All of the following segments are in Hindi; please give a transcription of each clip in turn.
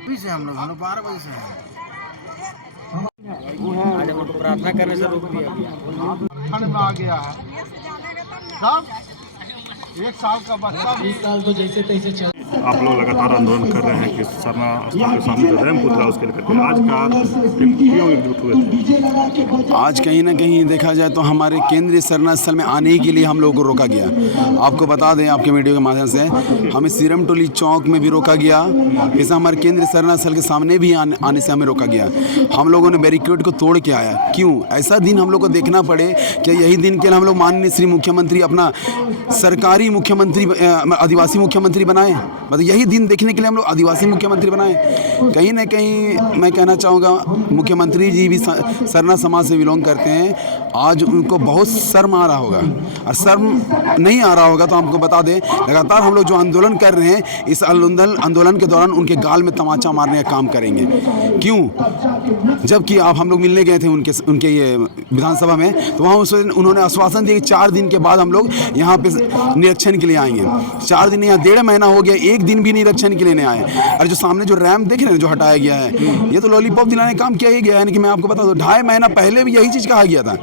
अभी से हम लोग 12 बजे से हैं। आज हम लोग को प्रार्थना करने से रोक दिया गया। ठंड में आ गया है सब 1 साल का बच्चा भी। इस साल तो जैसे तैसे चल। आप लोग लगातार आंदोलन कर रहे हैं कि सरना स्थल के सामने जो रैम पुतला उसके लिए करके आज का क्यों एकजुट हुए थे? आज कहीं ना कहीं देखा जाए तो हमारे केंद्रीय सरना स्थल में आने के लिए हम लोगों को रोका गया। आपको बता दें आपके वीडियो के माध्यम से हमें सीरम टोली चौक में भी रोका गया। ऐसा हमारे केंद्रीय सरना स्थल के सामने भी आने से हमें रोका गया। हम लोगों ने बैरिकेड को तोड़ के आया। क्यों ऐसा दिन हम लोग को देखना पड़े? क्या यही दिन के लिए हम लोग माननीय श्री मुख्यमंत्री अपना सरकारी मुख्यमंत्री आदिवासी मुख्यमंत्री बनाए? मतलब यही दिन देखने के लिए हम लोग आदिवासी मुख्यमंत्री बनाए? कहीं ना कहीं मैं कहना चाहूँगा मुख्यमंत्री जी भी सरना समाज से बिलोंग करते हैं। आज उनको बहुत शर्म आ रहा होगा, और शर्म नहीं आ रहा होगा तो हमको बता दें लगातार हम लोग जो आंदोलन कर रहे हैं इस आंदोलन के दौरान उनके गाल में तमाचा मारने का काम करेंगे। क्यों? जबकि आप हम लोग मिलने गए थे उनके ये विधानसभा में, तो वहाँ उन्होंने आश्वासन दिया कि 4 दिन के बाद हम लोग यहाँ पे निरीक्षण के लिए आएंगे। 4 दिन यहाँ 1.5 महीना हो गया, एक दिन भी निरीक्षण के लिए नहीं आए। और जो सामने जो रैम्प देख रहे हैं जो हटाया गया है, ये तो लॉलीपॉप दिलाने का काम किया ही गया है। यानी कि मैं आपको बता दूं 2.5 महीना पहले भी यही चीज़ कहा गया था।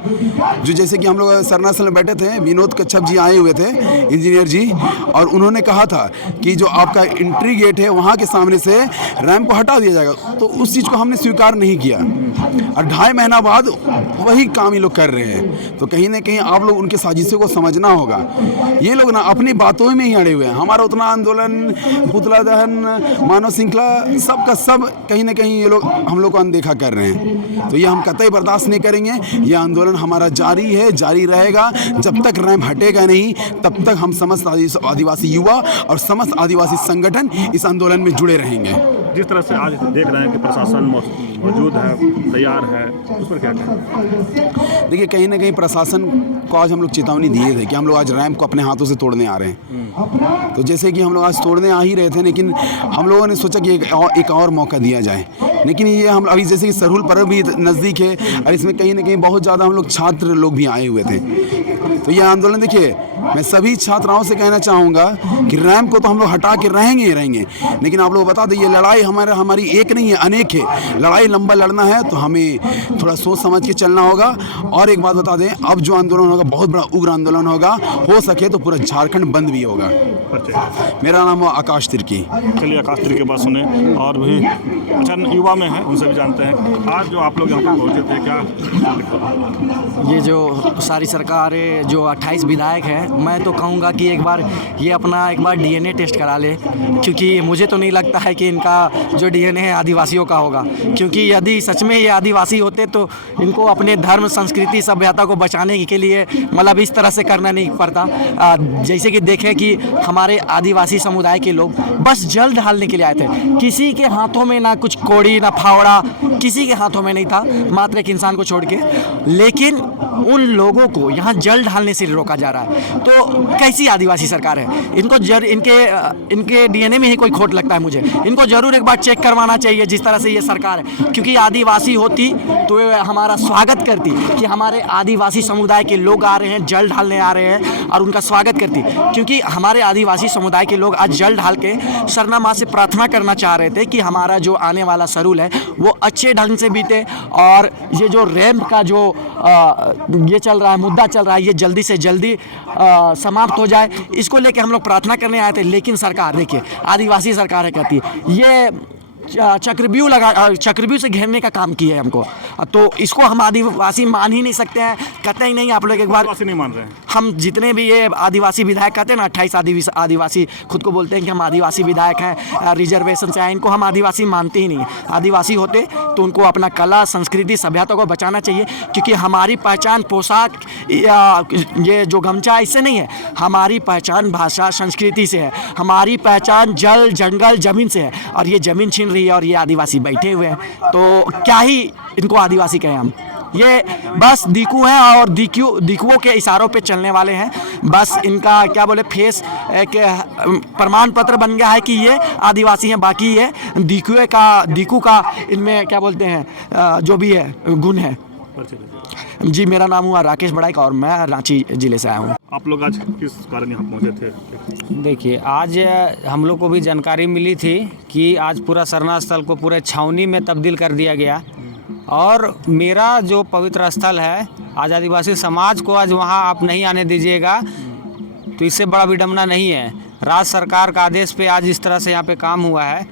जो जैसे कि हम लोग सरना स्थल में बैठे थे, विनोद कच्छप जी आए हुए थे, इंजीनियर जी, और उन्होंने कहा था कि जो आपका एंट्री गेट है वहाँ के सामने से रैम्प को हटा दिया जाएगा। तो उस चीज़ को हमने स्वीकार नहीं किया, और 2.5 महीना बाद वही काम ये लोग कर रहे हैं। तो कहीं ना कहीं आप लोग उनके साजिशों को समझना होगा। ये लोग ना अपनी बातों में ही अड़े हुए हैं। हमारा उतना आंदोलन, पुतला दहन, मानव श्रृंखला, सब का सब कहीं ना कहीं ये लोग हम लोग को अनदेखा कर रहे हैं। तो ये हम कतई बर्दाश्त नहीं करेंगे। ये आंदोलन हमारा जारी है, जारी रहेगा। जब तक रैम्प हटेगा नहीं तब तक हम समस्त आदिवासी युवा और समस्त आदिवासी संगठन इस आंदोलन में जुड़े रहेंगे। जिस तरह से आज देख रहे हैं कि प्रशासन मौजूद है, तैयार है, उस पर क्या कहें? देखिए कहीं ना कहीं प्रशासन को आज हम लोग चेतावनी दिए थे कि हम लोग आज रैम्प को अपने हाथों से तोड़ने आ रहे हैं। तो जैसे कि हम लोग आज तोड़ने आ ही रहे थे, लेकिन हम लोगों ने सोचा कि एक और मौका दिया जाए। लेकिन ये हम अभी जैसे कि सरहुल पर्व भी नज़दीक है, और इसमें कहीं ना कहीं बहुत ज़्यादा हम लोग छात्र लोग भी आए हुए थे। तो ये आंदोलन देखिए, मैं सभी छात्राओं से कहना चाहूँगा कि रैम्प को तो हम लोग हटा के रहेंगे ही रहेंगे, लेकिन आप लोग बता दें ये लड़ाई हमारी एक नहीं है, अनेक है। लड़ाई लंबा लड़ना है तो हमें थोड़ा सोच समझ के चलना होगा। और एक बात बता दें, अब जो आंदोलन होगा बहुत बड़ा उग्र आंदोलन होगा, हो सके तो पूरा झारखंड बंद भी होगा। मेरा नाम है आकाश तिर्की। चलिए आकाश तिर्की की बात सुने, और भी अच्छा युवा में है उनसे भी जानते हैं। आज जो आप लोग यहाँ पर पहुँचे थे, क्या ये जो सारी सरकार जो 28 विधायक हैं, मैं तो कहूँगा कि एक बार DNA टेस्ट करा ले, क्योंकि मुझे तो नहीं लगता है कि इनका जो DNA है आदिवासियों का होगा। क्योंकि यदि सच में ये आदिवासी होते तो इनको अपने धर्म, संस्कृति, सभ्यता को बचाने के लिए मतलब इस तरह से करना नहीं पड़ता। जैसे कि देखें कि हमारे आदिवासी समुदाय के लोग बस जल ढालने के लिए आए थे। किसी के हाथों में ना कुछ कोड़ी ना फावड़ा, किसी के हाथों में नहीं था, मात्र एक इंसान को छोड़ के। लेकिन उन लोगों को यहाँ जल ढालने से रोका जा रहा है। तो कैसी आदिवासी सरकार है? इनको इनके DNA में ही कोई खोट लगता है मुझे। इनको जरूर एक बार चेक करवाना चाहिए जिस तरह से ये सरकार है। क्योंकि आदिवासी होती तो हमारा स्वागत करती कि हमारे आदिवासी समुदाय के लोग आ रहे हैं, जल ढालने आ रहे हैं, और उनका स्वागत करती। क्योंकि हमारे आदिवासी समुदाय के लोग आज जल ढाल के सरना माँ से प्रार्थना करना चाह रहे थे कि हमारा जो आने वाला सरहुल है वो अच्छे ढंग से बीते, और ये जो रैम्प का जो ये चल रहा है, मुद्दा चल रहा है, ये जल्दी से जल्दी समाप्त हो जाए। इसको लेके हम लोग प्रार्थना करने आए थे। लेकिन सरकार देखिए, आदिवासी सरकार है कहती है ये चक्रव्यूह से घेरने का काम किया है हमको। तो इसको हम आदिवासी मान ही नहीं सकते हैं, कतई नहीं। आप लोग एक बार नहीं मान रहे हैं। हम जितने भी ये आदिवासी विधायक कहते हैं ना, 28 आदिवासी खुद को बोलते हैं कि हम आदिवासी विधायक हैं, रिजर्वेशन से आए, इनको हम आदिवासी मानते ही नहीं। आदिवासी होते तो उनको अपना कला, संस्कृति, सभ्यता को बचाना चाहिए। क्योंकि हमारी पहचान पोशाक, ये जो गमछा, इससे नहीं है। हमारी पहचान भाषा, संस्कृति से है। हमारी पहचान जल, जंगल, ज़मीन से है। और ये ज़मीन छीन रही है और ये आदिवासी बैठे हुए हैं, तो क्या ही इनको आदिवासी कहें हम। ये बस दीकू हैं, और दीकुओं के इशारों पे चलने वाले हैं। बस इनका क्या बोले फेस एक प्रमाण पत्र बन गया है कि ये आदिवासी हैं। बाकी ये दीकू का इनमें क्या बोलते हैं जो भी है गुण है, परिचय दीजिए। जी, मेरा नाम हुआ राकेश बड़ाइक और मैं रांची ज़िले से आया हूँ। आप लोग आज किस कारण यहाँ पहुँचे थे? देखिए, आज हम लोग को भी जानकारी मिली थी कि आज पूरा सरना स्थल को पूरे छावनी में तब्दील कर दिया गया और मेरा जो पवित्र स्थल है, आज आदिवासी समाज को आज वहाँ आप नहीं आने दीजिएगा, तो इससे बड़ा विडम्बना नहीं है। राज्य सरकार का आदेश पे आज इस तरह से यहाँ पे काम हुआ है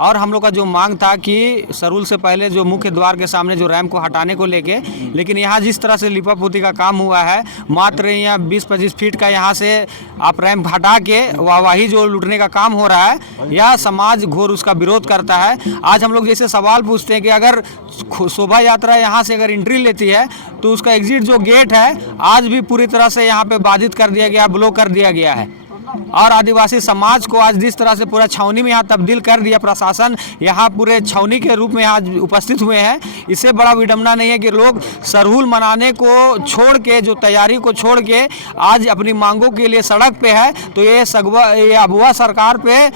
और हम लोग का जो मांग था कि सरूल से पहले जो मुख्य द्वार के सामने जो रैंप को हटाने को लेके, लेकिन यहाँ जिस तरह से लिपा पोती का काम हुआ है, मात्र यहाँ 20-25 फीट का यहाँ से आप रैंप हटा के वाहवाही जो लूटने का काम हो रहा है, यह समाज घोर उसका विरोध करता है। आज हम लोग जैसे सवाल पूछते हैं कि अगर शोभा यात्रा यहाँ से अगर एंट्री लेती है तो उसका एग्जिट जो गेट है आज भी पूरी तरह से यहाँ पे बाधित कर दिया गया, ब्लॉक कर दिया गया है और आदिवासी समाज को आज जिस तरह से पूरा छावनी में यहाँ तब्दील कर दिया प्रशासन, यहाँ पूरे छावनी के रूप में आज उपस्थित हुए हैं। इससे बड़ा विडम्बना नहीं है कि लोग सरहुल मनाने को छोड़ के, जो तैयारी को छोड़ के आज अपनी मांगों के लिए सड़क पे है, तो ये अबुआ सरकार पे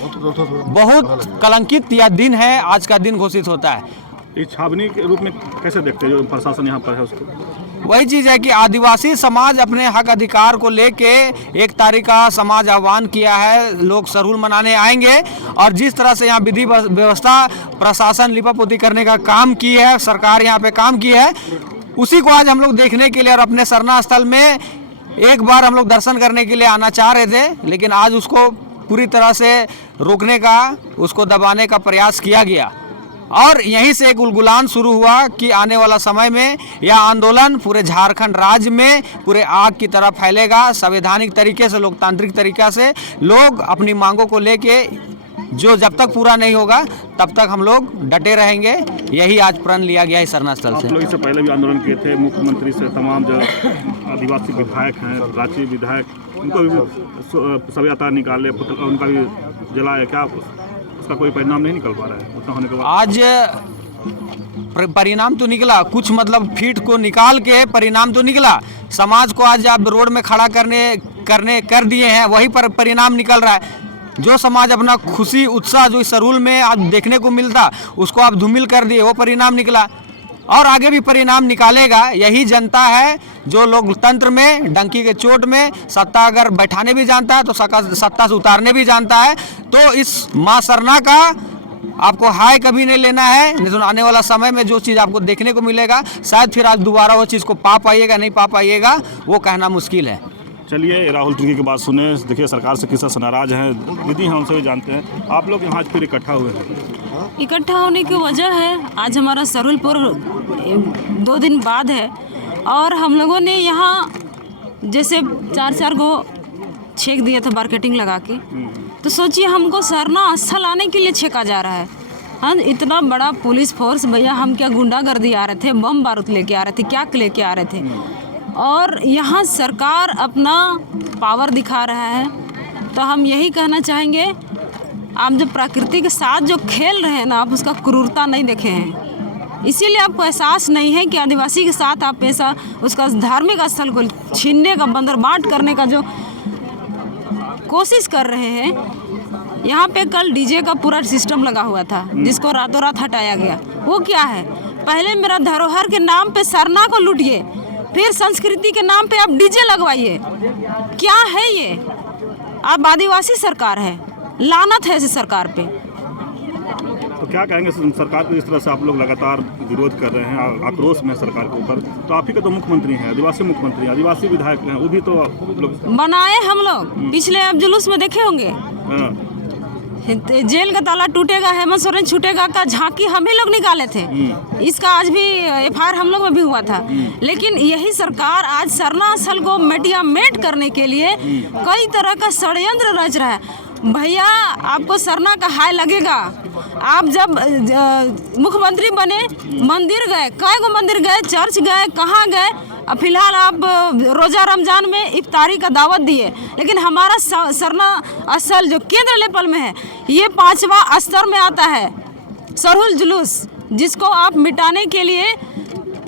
बहुत कलंकित यह दिन है, आज का दिन घोषित होता है। इस छावनी के रूप में कैसे देखते हैं जो प्रशासन यहाँ पर है उसको? वही चीज़ है कि आदिवासी समाज अपने हक अधिकार को लेके 1 तारीख का समाज आह्वान किया है, लोग सरहुल मनाने आएंगे और जिस तरह से यहाँ विधि व्यवस्था प्रशासन लिपापोती करने का काम की है, सरकार यहाँ पे काम की है, उसी को आज हम लोग देखने के लिए और अपने सरना स्थल में एक बार हम लोग दर्शन करने के लिए आना चाह रहे थे, लेकिन आज उसको पूरी तरह से रोकने का, उसको दबाने का प्रयास किया गया और यहीं से एक उलगुलान शुरू हुआ कि आने वाला समय में यह आंदोलन पूरे झारखंड राज्य में पूरे आग की तरह फैलेगा। संवैधानिक तरीके से, लोकतांत्रिक तरीके से लोग अपनी मांगों को लेके, जो जब तक पूरा नहीं होगा तब तक हम लोग डटे रहेंगे। यही आज प्रण लिया गया है सरना स्थल से। आप लोग इससे पहले भी आंदोलन किए थे, मुख्यमंत्री से तमाम जो आदिवासी विधायक हैं, रांची विधायक, उनको भी शव यात्रा निकाले, उनका भी जलाया, क्या उसका कोई परिणाम नहीं निकल पा रहा है उतना होने के बाद? आज परिणाम तो निकला, कुछ मतलब फीट को निकाल के परिणाम तो निकला। समाज को आज आप रोड में खड़ा कर दिए हैं, वही पर परिणाम निकल रहा है। जो समाज अपना खुशी उत्साह जो इस सरहुल में आज देखने को मिलता, उसको आप धूमिल कर दिए, वो परिणाम निकला और आगे भी परिणाम निकालेगा। यही जनता है जो लोकतंत्र में डंकी के चोट में सत्ता अगर बैठाने भी जानता है तो सत्ता से उतारने भी जानता है। तो इस मां सरना का आपको हाय कभी नहीं लेना है, नहीं तो आने वाला समय में जो चीज़ आपको देखने को मिलेगा, शायद फिर आज दोबारा वो चीज़ को पा पाइएगा, नहीं पा पाइएगा, वो कहना मुश्किल है। चलिए, राहुल तुर्की की बात सुने। देखिए, सरकार से किस तरह से नाराज हैं, विधि हैं, उनसे भी जानते हैं। आप लोग यहाँ आज फिर इकट्ठा हुए हैं? इकट्ठा होने की वजह है, आज हमारा सरहुलपुर 2 दिन बाद है और हम लोगों ने यहाँ जैसे 4 को छेक दिया था मार्केटिंग लगा के, तो सोचिए हमको सरना स्थल आने के लिए छेका जा रहा है। हाँ, इतना बड़ा पुलिस फोर्स, भैया हम क्या गुंडागर्दी आ रहे थे, बम बारूद लेके आ रहे थे, क्या लेके आ रहे थे, और यहाँ सरकार अपना पावर दिखा रहा है। तो हम यही कहना चाहेंगे, आप जो प्रकृति के साथ जो खेल रहे हैं ना, आप उसका क्रूरता नहीं देखे हैं, इसीलिए आपको एहसास नहीं है कि आदिवासी के साथ आप ऐसा उसका धार्मिक स्थल को छीनने का, बंदरबाट करने का जो कोशिश कर रहे हैं। यहाँ पे कल डीजे का पूरा सिस्टम लगा हुआ था जिसको रातों रात हटाया गया। वो क्या है, पहले मेरा धरोहर के नाम पे सरना को लूटिए, फिर संस्कृति के नाम पे आप डीजे लगवाइए। क्या है ये? आप आदिवासी सरकार है, लानत है इस सरकार पे। तो क्या कहेंगे सरकार को, इस तरह से आप लोग लगातार विरोध कर रहे हैं, आक्रोश में सरकार के ऊपर? तो आप ही का तो मुख्यमंत्री हैं, आदिवासी मुख्यमंत्री, आदिवासी विधायक हैं, वो भी तो लोग बनाए हम लोग। पिछले आप जुलूस में देखे होंगे, जेल का ताला टूटेगा, हेमंत सोरेन छूटेगा का झांकी हम ही लोग निकाले थे। इसका आज भी एफआईआर हम लोग में भी हुआ था। लेकिन यही सरकार आज सरना स्थल को मेट करने के लिए कई तरह का षड्यंत्र रच रहा है। भैया, आपको सरना का हाय लगेगा। आप जब मुख्यमंत्री बने, मंदिर गए, कई गो मंदिर गए, चर्च गए, कहाँ गए? अब फिलहाल आप रोज़ा रमज़ान में इफ्तारी का दावत दिए, लेकिन हमारा सरना स्थल जो केंद्र लेवल में है, ये 5वां स्तर में आता है सरहुल जुलूस, जिसको आप मिटाने के लिए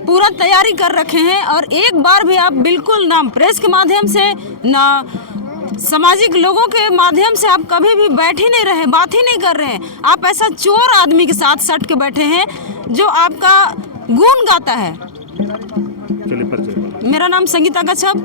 पूरा तैयारी कर रखे हैं। और एक बार भी आप बिल्कुल ना प्रेस के माध्यम से, ना सामाजिक लोगों के माध्यम से आप कभी भी बैठ ही नहीं रहे, बात ही नहीं कर रहे हैं। आप ऐसा चोर आदमी के साथ सट के बैठे हैं जो आपका गुण गाता है। चलिए परिचय। मेरा नाम संगीता कच्छप,